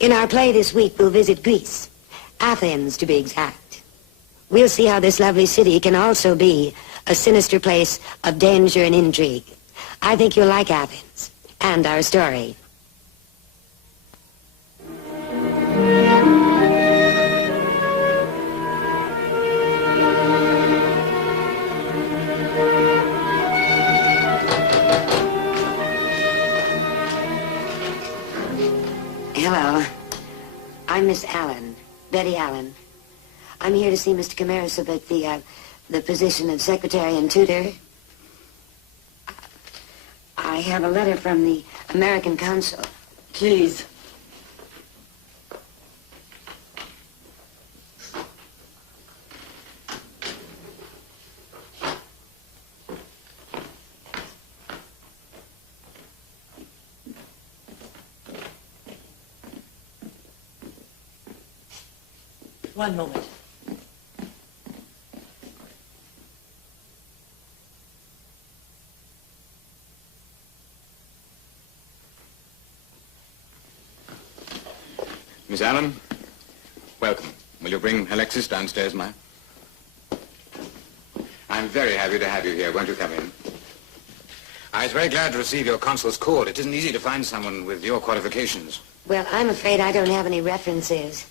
In our play this week, we'll visit Greece, Athens to be exact. We'll see how this lovely city can also be a sinister place of danger and intrigue. I think you'll like Athens and our story. Hello. I'm Miss Allen, Betty Allen. I'm here to see Mr. Camaris about the position of secretary and tutor. I have a letter from the American consul. Please. One moment. Miss Allen, welcome. Will you bring Alexis downstairs, Maya? I'm very happy to have you here. Won't you come in? I was very glad to receive your consul's call. It isn't easy to find someone with your qualifications. Well, I'm afraid I don't have any references.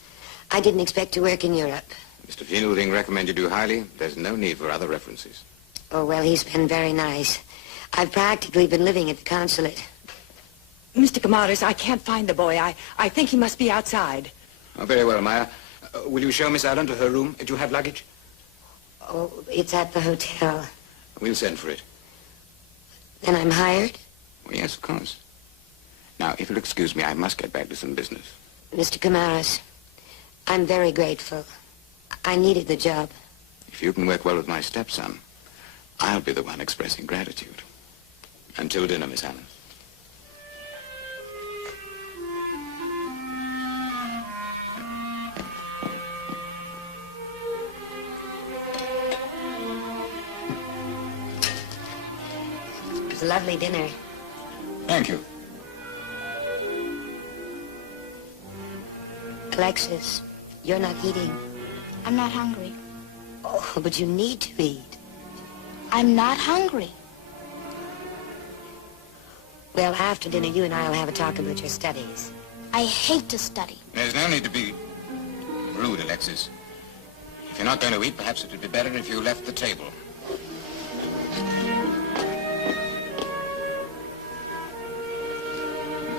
I didn't expect to work in Europe. Mr. Fielding recommended you highly. There's no need for other references. Oh, well, he's been very nice. I've practically been living at the consulate. Mr. Camaris, I can't find the boy. I think he must be outside. Oh, very well, Maya. Will you show Miss Allen to her room? Do you have luggage? Oh, it's at the hotel. We'll send for it. Then I'm hired? Well, yes, of course. Now, if you'll excuse me, I must get back to some business. Mr. Camaris, I'm very grateful. I needed the job. If you can work well with my stepson, I'll be the one expressing gratitude. Until dinner, Miss Allen. It was a lovely dinner. Thank you. Alexis, you're not eating. I'm not hungry. Oh, but you need to eat. I'm not hungry. Well, after dinner, you and I will have a talk about your studies. I hate to study. There's no need to be rude, Alexis. If you're not going to eat, perhaps it would be better if you left the table.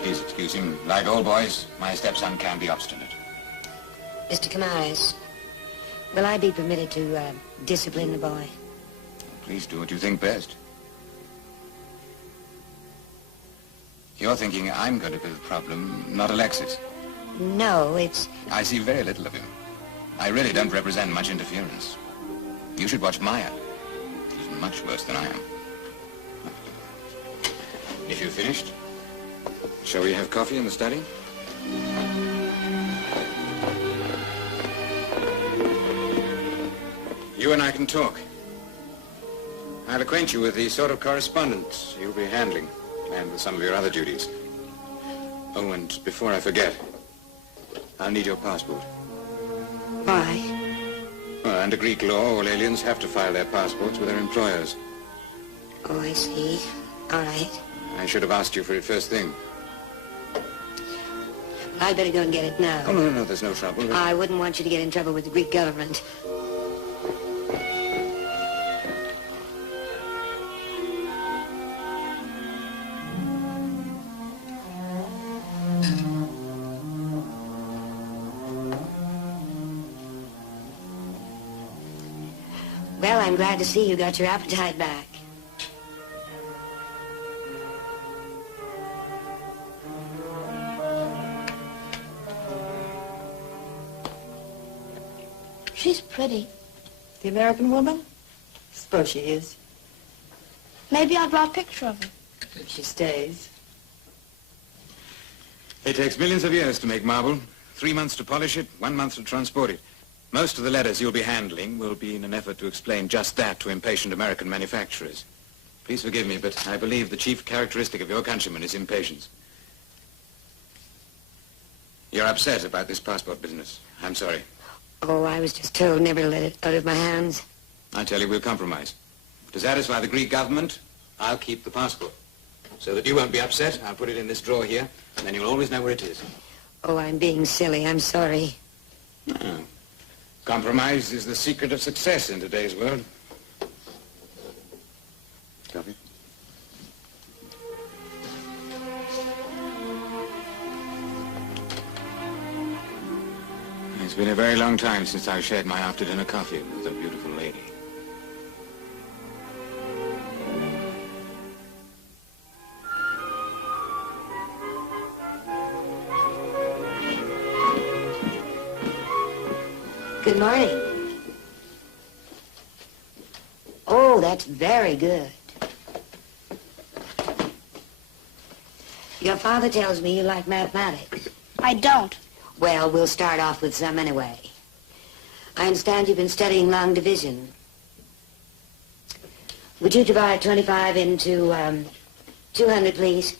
Please excuse him. Like all boys, my stepson can be obstinate. Mr. Camaris, will I be permitted to discipline the boy? Please do what you think best. You're thinking I'm going to be the problem, not Alexis. No, it's... I see very little of him. I really don't represent much interference. You should watch Maya. She's much worse than I am. If you've finished, shall we have coffee in the study? You and I can talk. I'll acquaint you with the sort of correspondence you'll be handling, and with some of your other duties. Oh, and before I forget, I'll need your passport. Why? Well, under Greek law, all aliens have to file their passports with their employers. Oh, I see. All right. I should have asked you for it first thing. I'd better go and get it now. Oh, no, there's no trouble. I wouldn't want you to get in trouble with the Greek government. Well, I'm glad to see you got your appetite back. She's pretty. The American woman? Suppose she is. Maybe I'll draw a picture of her. If she stays. It takes millions of years to make marble. 3 months to polish it, 1 month to transport it. Most of the letters you'll be handling will be in an effort to explain just that to impatient American manufacturers. Please forgive me, but I believe the chief characteristic of your countrymen is impatience. You're upset about this passport business. I'm sorry. Oh, I was just told never to let it out of my hands. I tell you, we'll compromise. To satisfy the Greek government, I'll keep the passport. So that you won't be upset, I'll put it in this drawer here, and then you'll always know where it is. Oh, I'm being silly. I'm sorry. No. Compromise is the secret of success in today's world. Coffee? It's been a very long time since I've shared my after-dinner coffee with a beautiful lady. Good morning. Oh, that's very good. Your father tells me you like mathematics. I don't. Well, we'll start off with some anyway. I understand you've been studying long division. Would you divide 25 into 200, please?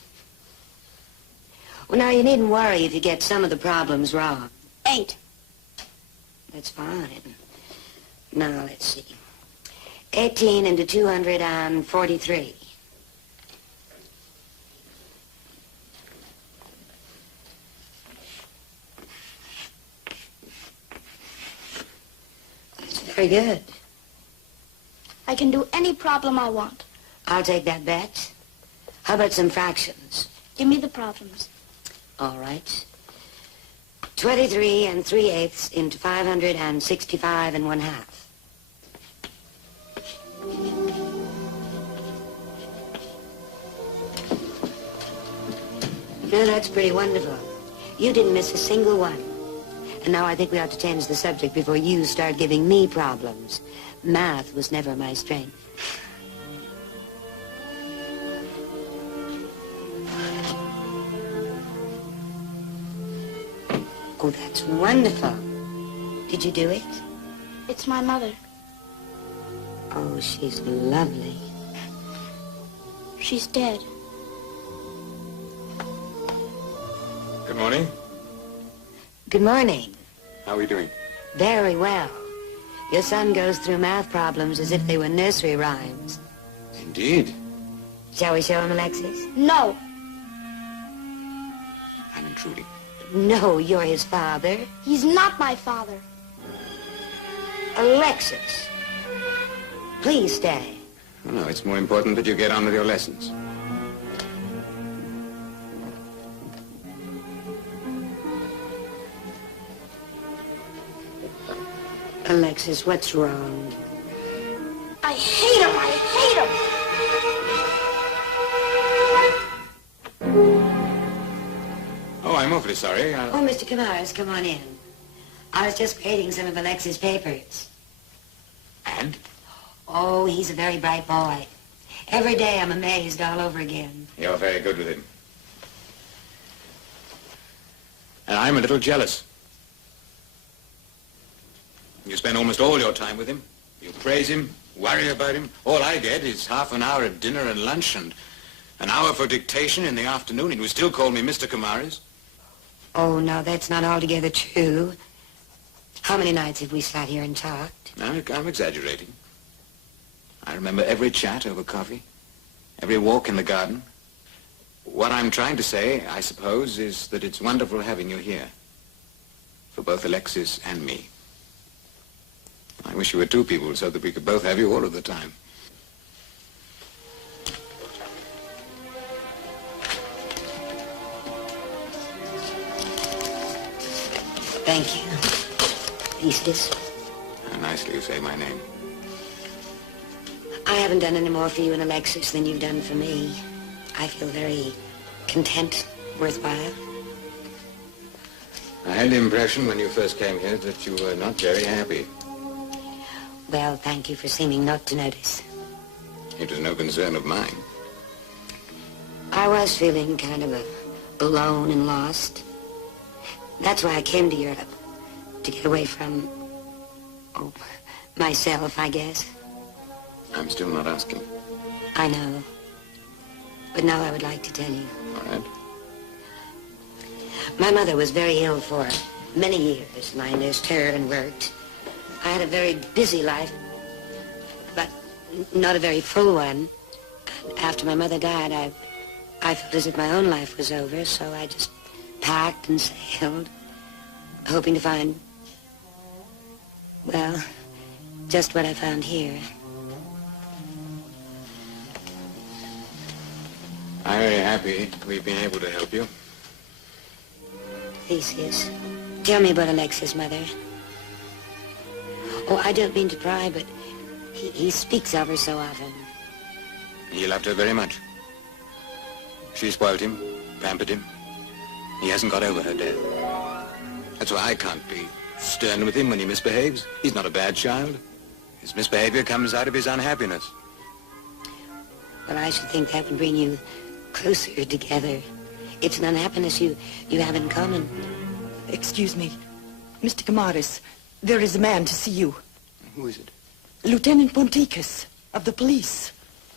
Well, now, you needn't worry if you get some of the problems wrong. 8. That's fine. Now, let's see. 18 into 243. That's very good. I can do any problem I want. I'll take that bet. How about some fractions? Give me the problems. All right. 23 3/8 into 565 1/2. Now, that's pretty wonderful. You didn't miss a single one. And now I think we ought to change the subject before you start giving me problems. Math was never my strength. Oh, that's wonderful. Did you do it? It's my mother. Oh, she's lovely. She's dead. Good morning. Good morning. How are we doing? Very well. Your son goes through math problems as if they were nursery rhymes. Indeed. Shall we show him, Alexis? No. I'm intruding. No, you're his father. He's not my father. Alexis, please stay. Oh, no, it's more important that you get on with your lessons. Alexis, what's wrong? I hate him. I hate him. Oh, I'm awfully sorry. Oh, Mr. Camaras, come on in. I was just grading some of Alexis' papers. And? Oh, he's a very bright boy. Every day I'm amazed all over again. You're very good with him. And I'm a little jealous. You spend almost all your time with him. You praise him, worry about him. All I get is half an hour at dinner and lunch and an hour for dictation in the afternoon, and you still call me Mr. Camaras. Oh, no, that's not altogether true. How many nights have we sat here and talked? I'm exaggerating. I remember every chat over coffee, every walk in the garden. What I'm trying to say, I suppose, is that it's wonderful having you here. For both Alexis and me. I wish you were two people so that we could both have you all of the time. Thank you. Thesis. How nicely you say my name. I haven't done any more for you and Alexis than you've done for me. I feel very content, worthwhile. I had the impression when you first came here that you were not very happy. Well, thank you for seeming not to notice. It was no concern of mine. I was feeling kind of alone and lost. That's why I came to Europe, to get away from, oh, myself, I guess. I'm still not asking. I know. But now I would like to tell you. All right. My mother was very ill for many years, and I nursed her and worked. I had a very busy life, but not a very full one. After my mother died, I felt as if my own life was over, so I just packed and sailed, hoping to find, well, just what I found here. I'm very happy we've been able to help you. Theseus, tell me about Alexis, Mother. Oh, I don't mean to pry, but he speaks of her so often. He loved her very much. She spoiled him, pampered him. He hasn't got over her death. That's why I can't be stern with him when he misbehaves. He's not a bad child. His misbehavior comes out of his unhappiness. Well, I should think that would bring you closer together. It's an unhappiness you have in common. Excuse me. Mr. Camaris, there is a man to see you. Who is it? Lieutenant Ponticus of the police.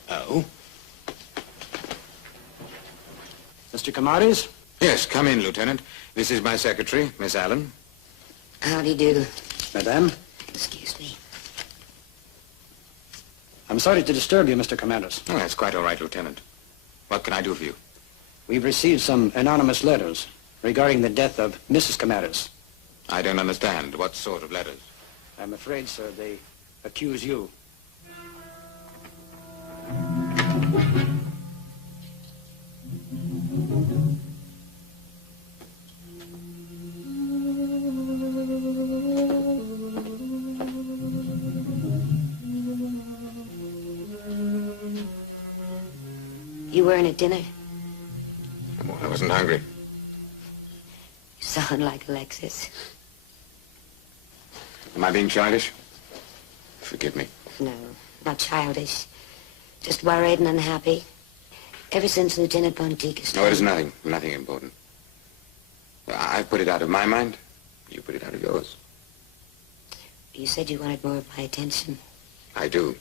Oh? Mr. Camaris? Yes, come in, Lieutenant. This is my secretary, Miss Allen. How do you do? Madame? Excuse me. I'm sorry to disturb you, Mr. Camaris. Oh, that's quite all right, Lieutenant. What can I do for you? We've received some anonymous letters regarding the death of Mrs. Camaris. I don't understand. What sort of letters? I'm afraid, sir, they accuse you. You weren't at dinner? Well, I wasn't hungry. You sound like Alexis. Am I being childish? Forgive me. No, not childish. Just worried and unhappy. Ever since Lieutenant Ponticus... No, it is nothing. Nothing important. I've put it out of my mind. You put it out of yours. You said you wanted more of my attention. I do.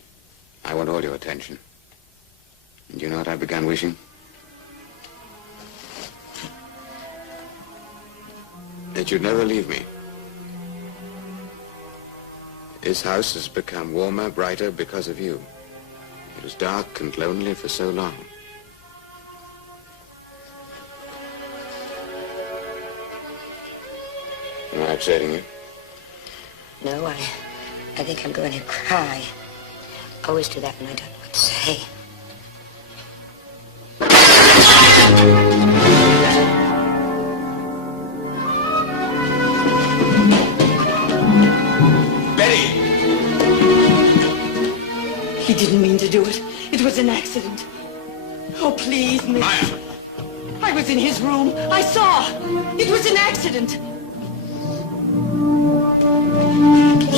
I want all your attention. And you know what I've begun wishing? That you'd never leave me. This house has become warmer, brighter because of you. It was dark and lonely for so long. Am I upsetting you? No, I think I'm going to cry. I always do that when I don't know what to say. He didn't mean to do it. It was an accident. Oh, please, Miss. Maya! I was in his room. I saw. It was an accident.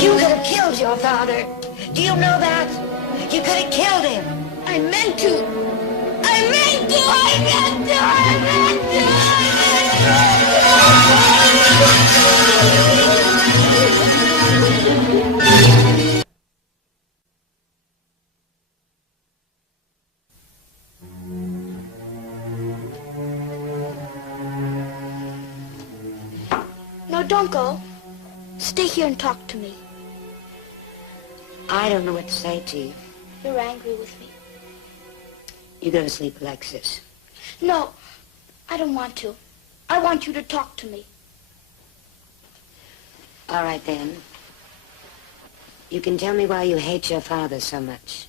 You could have killed your father. Do you know that? You could have killed him. I meant to. I meant to. I meant to. I meant to. No, don't go. Stay here and talk to me. I don't know what to say to you. You're angry with me. You go to sleep, Alexis. No, I don't want to. I want you to talk to me. All right, then. You can tell me why you hate your father so much.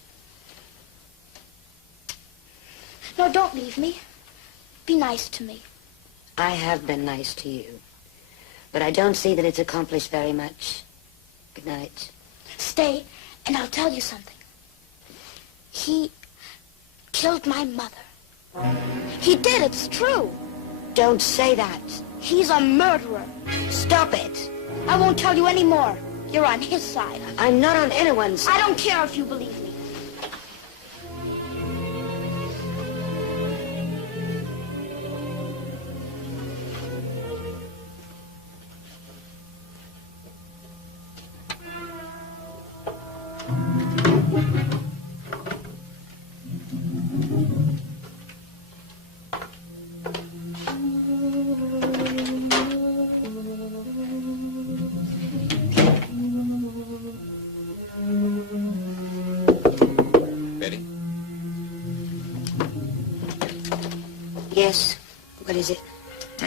No, don't leave me. Be nice to me. I have been nice to you. But I don't see that it's accomplished very much. Good night. Stay, and I'll tell you something. He killed my mother. He did, it's true. Don't say that. He's a murderer. Stop it. I won't tell you any more. You're on his side. I'm not on anyone's side. I don't care if you believe me.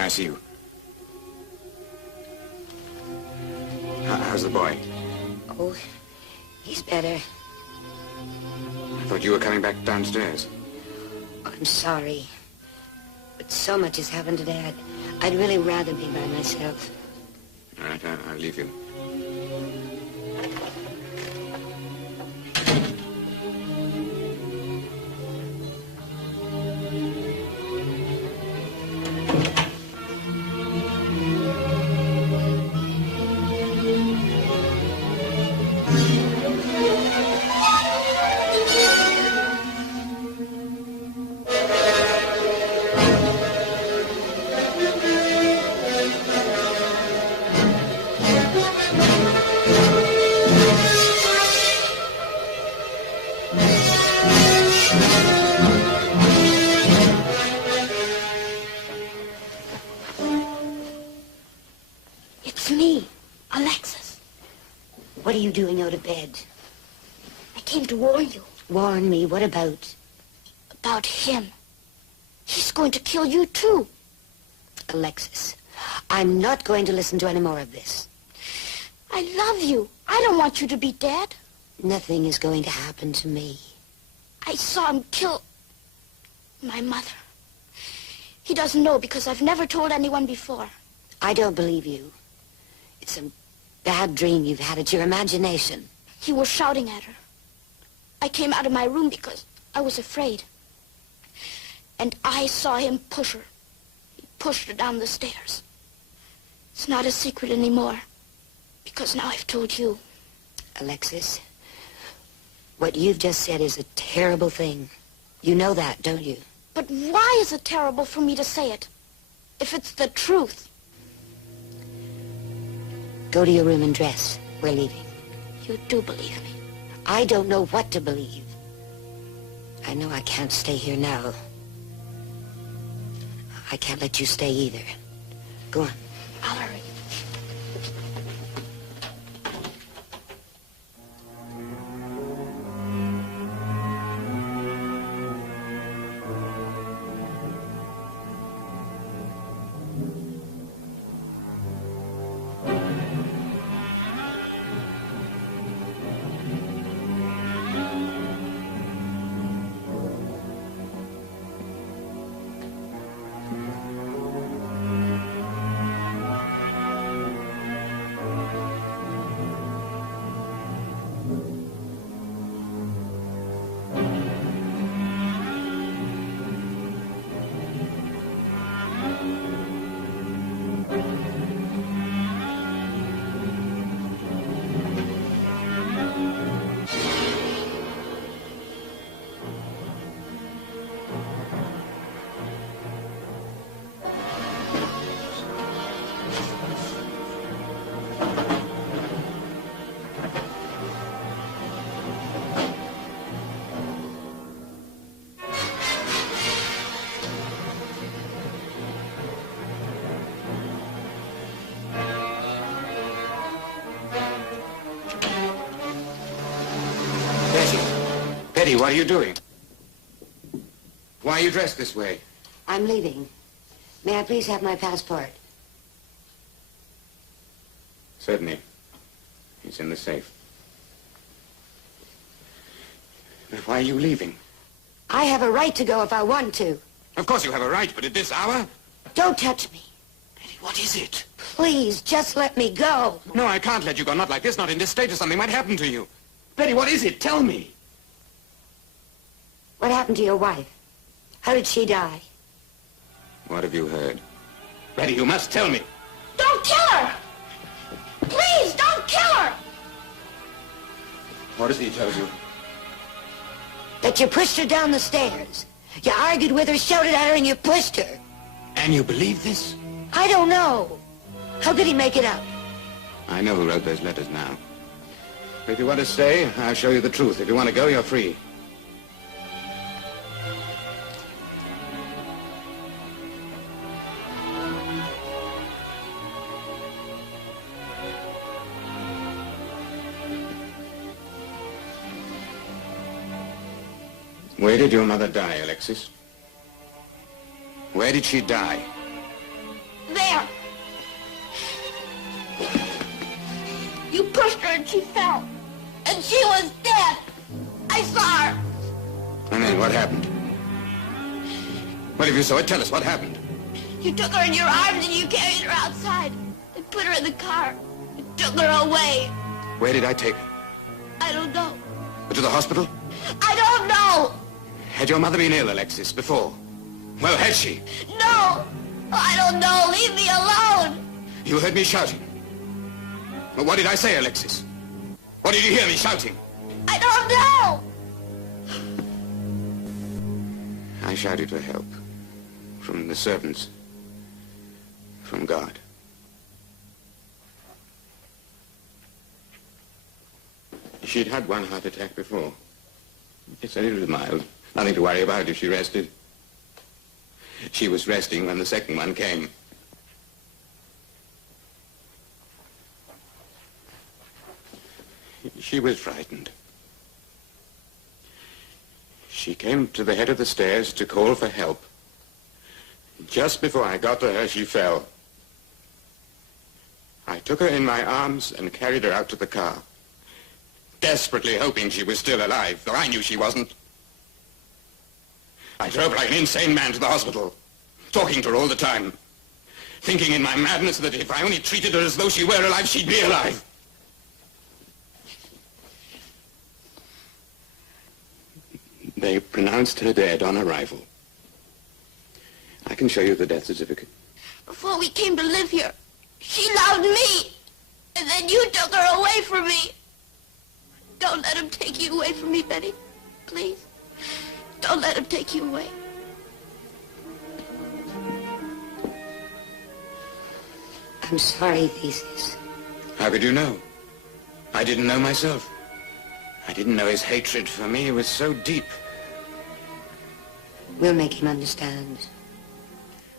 I see you. How's the boy? Oh, he's better. I thought you were coming back downstairs. Oh, I'm sorry. But so much has happened today, I'd really rather be by myself. All right, I'll leave you. It's me, Alexis. What are you doing out of bed? I came to warn you Warn me, what about? about him. He's going to kill you, too. Alexis, I'm not going to listen to any more of this. I love you. I don't want you to be dead. Nothing is going to happen to me. I saw him kill my mother. He doesn't know because I've never told anyone before. I don't believe you. It's some bad dream you've had. It's your imagination. He was shouting at her. I came out of my room because I was afraid. And I saw him push her. He pushed her down the stairs. It's not a secret anymore because now I've told you. Alexis, what you've just said is a terrible thing. You know that, don't you? But why is it terrible for me to say it if it's the truth? Go to your room and dress. We're leaving. You do believe me. I don't know what to believe. I know I can't stay here now. I can't let you stay either. Go on. I'll hurry. Betty, what are you doing? Why are you dressed this way? I'm leaving. May I please have my passport? Certainly. It's in the safe. But why are you leaving? I have a right to go if I want to. Of course you have a right, but at this hour? Don't touch me. Betty, what is it? Please, just let me go. No, I can't let you go. Not like this, not in this state, or something might happen to you. Betty, what is it? Tell me. What happened to your wife? How did she die? What have you heard? Betty, you must tell me. Don't kill her! Please, don't kill her! What has he told you? That you pushed her down the stairs. You argued with her, shouted at her, and you pushed her. And you believe this? I don't know. How could he make it up? I know who wrote those letters now. If you want to stay, I'll show you the truth. If you want to go, you're free. Where did your mother die, Alexis? Where did she die? You pushed her and she fell. And she was dead. I saw her. And then what happened? Well, if you saw it, tell us what happened. You took her in your arms and you carried her outside. And put her in the car. And took her away. Where did I take her? I don't know. To the hospital? I don't know. Had your mother been ill, Alexis, before? Well, had she? No. I don't know. Leave me alone. You heard me shouting. Well, what did I say, Alexis? What did you hear me shouting? I don't know. I shouted for help. From the servants. From God. She'd had one heart attack before. It said it was mild. Nothing to worry about if she rested. She was resting when the second one came. She was frightened. She came to the head of the stairs to call for help. Just before I got to her, she fell. I took her in my arms and carried her out to the car, desperately hoping she was still alive, though I knew she wasn't. I drove like an insane man to the hospital, talking to her all the time, thinking in my madness that if I only treated her as though she were alive, she'd be alive. They pronounced her dead on arrival. I can show you the death certificate. Before we came to live here, she loved me. And then you took her away from me. Don't let him take you away from me, Betty. Please. Don't let him take you away. I'm sorry, Theseus. How could you know? I didn't know myself. I didn't know his hatred for me was so deep. We'll make him understand.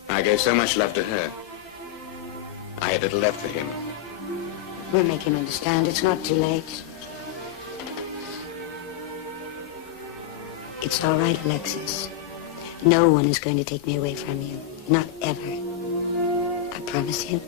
I gave so much love to her. I had little left for him. We'll make him understand. It's not too late. It's all right, Alexis. No one is going to take me away from you. Not ever. I promise you.